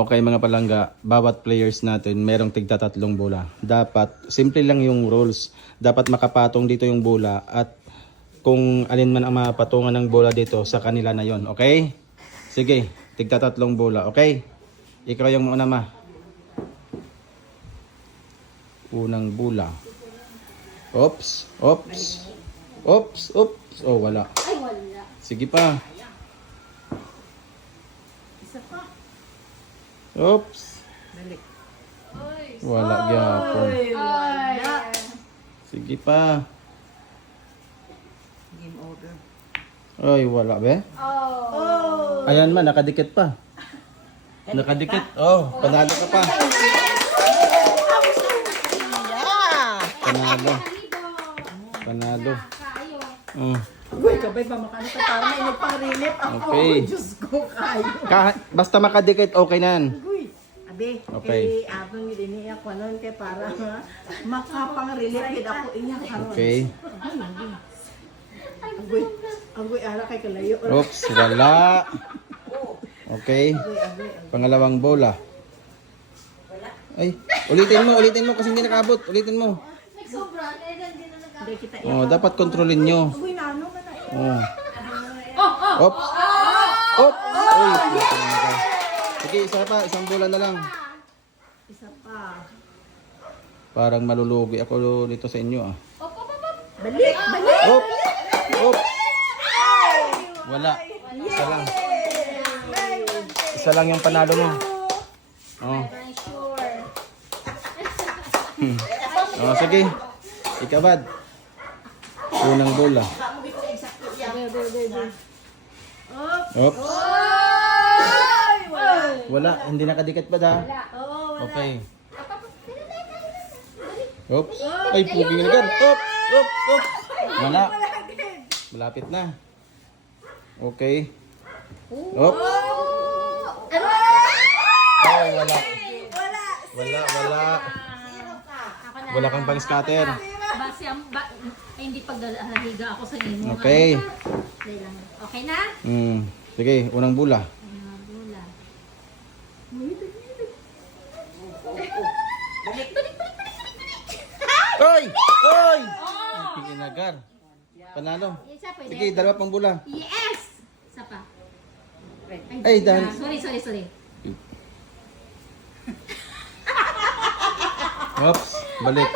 Okay mga palangga, bawat players natin merong tigta 3 bola. Dapat, simple lang yung rules. Dapat makapatong dito yung bola at kung alin man ang mapatungan ng bola dito sa kanila na yon. Okay? Sige, tigta 3 bola. Okay? Ikaw yung una ma. Unang bola. Oops, oops. Oops, oops. Oh, wala. Ay, wala. Sige pa. Isa pa. Oops. Balik. Wala gyapon. Ay. Sige pa. Game over. Ay, wala be. Oh. Ayan man, nakadikit pa. Nakadikit. Oh, panalo ka pa. Panalo. Panalo. Oh. Uy, kabay ba makano ka para may nagpang-relip ako. Okay. Diyos ko, kayo. Basta makadikit, okay na yan. Uy, abe, Okay. kay abang din ako nun kay para makapang-relip din ako iya karon. Okay. Agoy ara kay kalayo. Oops, wala. Okay. Pangalawang bola. Ay, ulitin mo kasi hindi nakabot. Ulitin mo. Nagsobra. Kaya hindi na nag- Hindi kita Oh, dapat kontrolin nyo. Uy, nano ka na. Oh. Oops. Oops. Uy, sige, isa pa. Isang bola na lang. Isa pa. Parang malulugi ako dito sa inyo ah. Balik, balik. Oops. Oops. Wala. Isa lang. Isa lang yung panalo mo. Oh. I'm sure. Oh, sige. Ikabad. Unang bola. Oops. Wala. Hindi nakadikit pa da. Okay. Oops. Ay, puging agad. Oops. Oops. Oops. Wala. Malapit na. Okay. Oops. Ay, wala. Wala. Wala kang pang scatter. Base ang hindi pagdalahiga ako sa inyo. Okay. Okay na? Sige, unang bola. Bula. Ay! Ay! Pinginagar. Panalo. Isa pwede. Sige, dalawa pang bola. Yes! Isa pa. Ay, dan. Sorry. Oops, balik.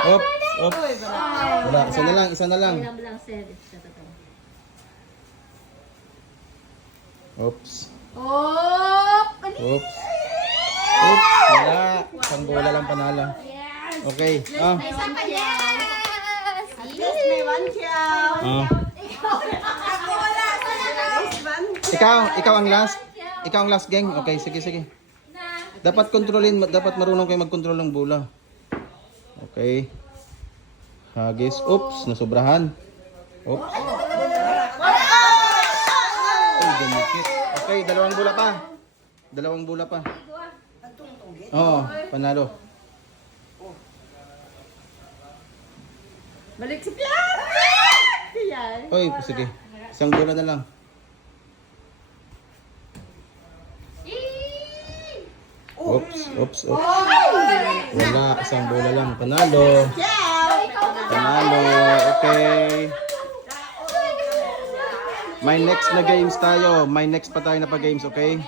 Oops, oops. Wala, isa na lang. Bilang sir. Oops. Oh! Oops. Oops, wala. Isang bola lang panalo. Yes! Okay. Ah. Isa pa, yes! Yes, may one kill. Ah. Ako wala. Yes, one. Ikaw ang last. Ikaw ang last gang. Okay, sige. Dapat kontrolin, dapat marunong kayo mag-control ng bola. Okay. Hagis. Oops, nasobrahan. Oops. Ay, dumikit. Okay, dalawang bola pa. Oo, panalo. Balik si Pian. Pian. Oy, sige. Isang bola na lang. Oops. Wala, isang bola lang. Panalo. Okay. May next na games tayo. May next pa tayo na pa games, okay?